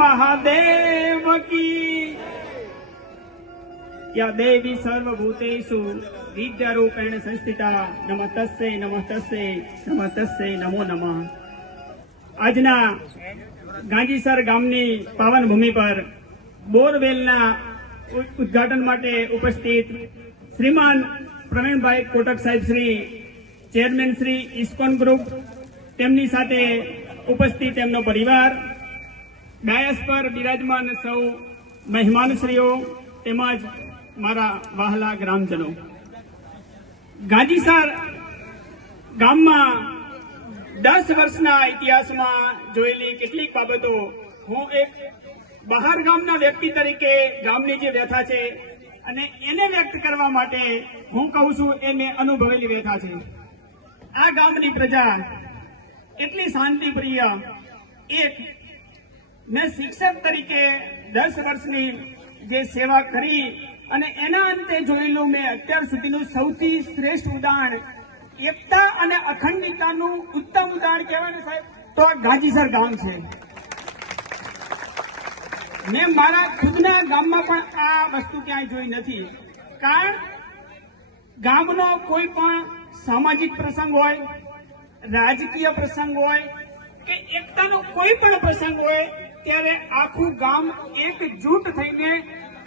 મહાદેવ કી. યા દેવી સર્વભૂતેષુ વિદ્યારૂપેણ સંસ્થિતા નમસ્તસ્ય નમસ્તસ્ય તસ્સે નમો નમઃ. આજના ગાંધીસર ગામની પાવન ભૂમિ પર બોરવેલના ઉદ્ઘાટન માટે ઉપસ્થિત શ્રીમાન પ્રવીણભાઈ કોટક સાહેબ Shri, chairman Shri ISKCON group, તેમની સાથે ઉપસ્થિત તેમનો પરિવાર ડાયસ પર બિરાજમાન સૌ મહેમાનશ્રીઓ તેમજ મારા વહાલા ગ્રામજનો. ગાંધીસર ગામમાં દસ વર્ષના ઇતિહાસમાં જોયેલી કેટલીક બાબતો હું એક બહાર ગામના વ્યક્તિ તરીકે ગામની જે વ્યથા છે અને એને વ્યક્ત કરવા માટે હું કહું છું એ મેં અનુભવેલી વ્યથા છે. આ ગામની પ્રજા એટલી શાંતિપ્રિય, એક મેં શિક્ષક તરીકે દસ વર્ષની જે સેવા કરી અને એના અંતે જોયેલું મેં અત્યાર સુધીનું સૌથી શ્રેષ્ઠ ઉદાહરણ એકતા અને અખંડિતતાનું ઉત્તમ ઉદાહરણ કહેવાય ને સાહેબ? તો આ ગાજીસર ગામ છે. મેં મારા ખુદના ગામમાં પણ આ વસ્તુ ક્યાંય જોઈ નથી. કારણ ગામનો કોઈ પણ સામાજિક પ્રસંગ હોય, રાજકીય પ્રસંગ હોય કે એકતાનો કોઈ પણ પ્રસંગ હોય ત્યારે આખું ગામ એકજૂટ થઈને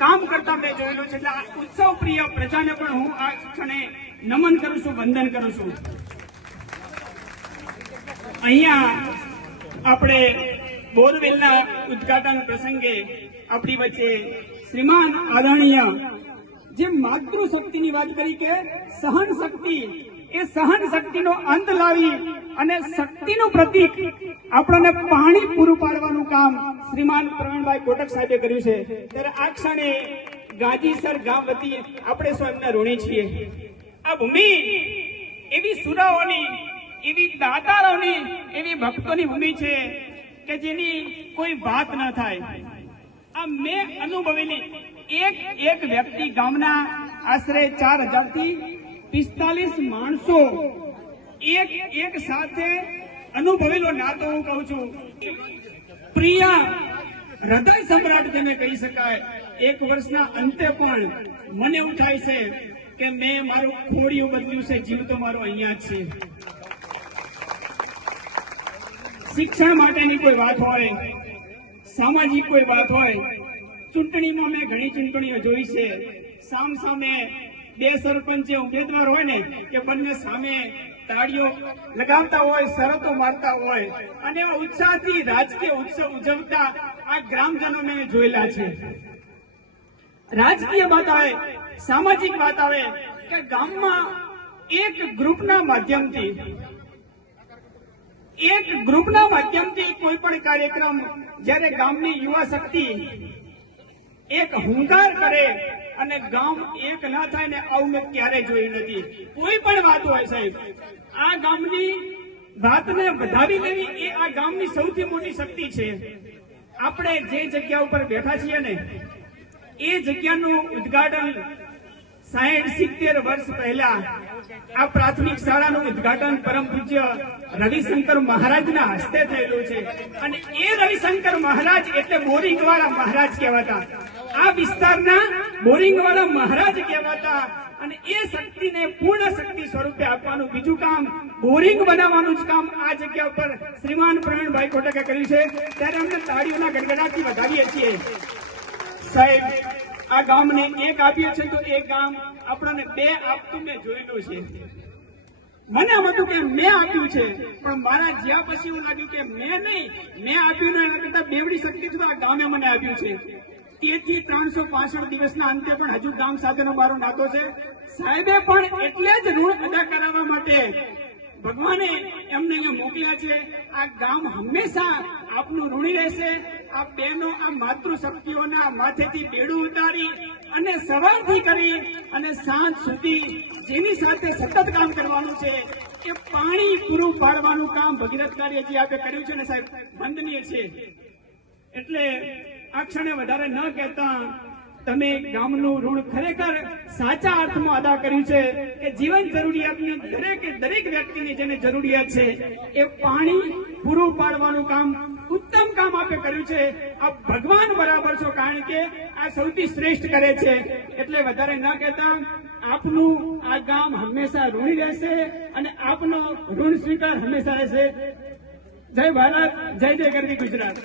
કામ કરતા મેં જોયેલું છે. એટલે આ ઉત્સવ પ્રિય પ્રજાને પણ હું આ ક્ષણે નમન કરું છું, વંદન કરું છું. અહીંયા આપણે બોરવેલના ઉદ્ઘાટન પ્રસંગે આપણી વચ્ચે શ્રીમાન આદરણીય જે માતૃશક્તિની વાત કરી કે સહન શક્તિ એ સહન શક્તિનો અંત લાવી અને શક્તિનું પ્રતીક આપણને પાણી પૂરું પાડવાનું કામ શ્રીમાન પ્રવીણભાઈ કોટક સાહેબે કર્યું છે. ત્યારે આ ક્ષણે ગાજીસર ગામ વતી આપણે સૌ એમના ઋણી છીએ. આ ભૂમિ એવી સુરાઓની, એવી દાતારોની, એવી ભક્તોની ભૂમિ છે કે જેની કોઈ વાત ન થાય. આ મેં અનુભવેલી એક એક વ્યક્તિ ગામના આશરે ચાર હજારથી પિસ્તાલીસ માણસો એક એક સાથે અનુભવેલો નાતો હું કહું છું. પ્રિય, હૃદય સમ્રાટ જેને કહી શકાય. એક વર્ષના અંતે પણ મને એવું થાય છે કે મેં મારું ખોડિયું બદલ્યું છે, જીવ તો મારો અહીંયા છે. શિક્ષણ માટેની કોઈ વાત હોય, સામાજિક કોઈ વાત હોય, ચૂંટણીમાં મેં ઘણી ચૂંટણીઓ જોઈ છે. સામ સામે બે સરપંચ ઉમેદવાર હોય ને, કે બંને સામે તાળીઓ લગાવતા હોય, શરતો મારતા હોય અને એવા ઉત્સાહથી રાજકીય ઉત્સવ ઉજવતા આ ગ્રામજનો મેં જોયેલા છે. રાજકીય વાત આવે, સામાજિક વાત આવે, કે ગામમાં એક ગ્રુપના માધ્યમથી, એક ગ્રુપના માધ્યમથી કોઈ પણ કાર્યક્રમ જ્યારે ગામની યુવા શક્તિ એક હુંકાર કરે અને ગામ એક ના થાય ને આવું મેં ક્યારે જોયું નથી. કોઈ પણ વાત હોય સાહેબ, આ ગામની વાતને વધાવી લેવી એ આ ગામની સૌથી મોટી શક્તિ છે. આપણે જે જગ્યા ઉપર બેઠા છીએ ને, એ જગ્યાનું ઉદઘાટન સાહીઠ સિત્તેર વર્ષ પહેલા આ પ્રાથમિક શાળાનું ઉદ્ઘાટન પરમ પૂજ્ય રવિશંકર મહારાજના હસ્તે થયેલું છે. અને એ રવિશંકર મહારાજ એટલે બોરિંગવાળા મહારાજ કહેવાતા. આ વિસ્તારના બોરિંગ વાળા મહારાજ કહેવાતા અને એ શક્તિને પૂર્ણ શક્તિ સ્વરૂપે આપવાનું બીજું કામ બોરિંગ બનાવવાનું જ કામ આ જગ્યા ઉપર શ્રીમાન પ્રવીણભાઈ કોટકે કર્યું છે. ત્યારે અમને તાળીઓના ગડગડાટથી વધાવીએ છીએ. સાહેબ, આ ગામને એક આપ્યું છે તો એ ગામ આપણને બે આપતું મેં જોયેલું છે. મને એમ હતું કે મેં આપ્યું છે, પણ મારા જ્યાં પછી એવું લાગ્યું કે મેં નહીં, મેં આપ્યું ને એના કરતા બેવડી શક્તિ આ ગામે મને આપ્યું છે. તેથી ત્રણસો પાસઠ દિવસના અંતે પણ હજુ ગામ સાથેનો મારો નાતો છે. સાહેબે પણ એટલે જ ઋણ અદા કરાવવા માટે ભગવાને એમને અહીંયા મોકલ્યા છે. આ ગામ હંમેશા આપનું ઋણી રહેશે. આ બેનો, આ માતૃશક્તિઓના માથેથી બેડું ઉતારી અને સવારથી કરી અને સાંજ સુધી જેની સાથે સતત કામ કરવાનું છે, એ પાણી પૂરું પાડવાનું કામ ભગીરથ કાર્ય જે આપણે કર્યું છે ને સાહેબ? વંદનીય છે. એટલે આ વધારે ન કહેતા તમે ગામનું ઋણ ખરેખર સાચા અર્થમાં અદા કર્યું છે કે જીવન જરૂરિયાતની દરેક દરેક વ્યક્તિની જેને જરૂરિયાત છે એ પાણી પૂરું પાડવાનું કામ ઉત્તમ કામ આપે કર્યું છે. આ ભગવાન બરાબર છો કારણ કે આ સૌથી શ્રેષ્ઠ કરે છે. એટલે વધારે ન કહેતા આપનું આ ગામ હંમેશા ઋણી રહેશે અને આપનો ઋણ સ્વીકાર હંમેશા રહેશે. જય ભારત, જય જય ગરવી ગુજરાત.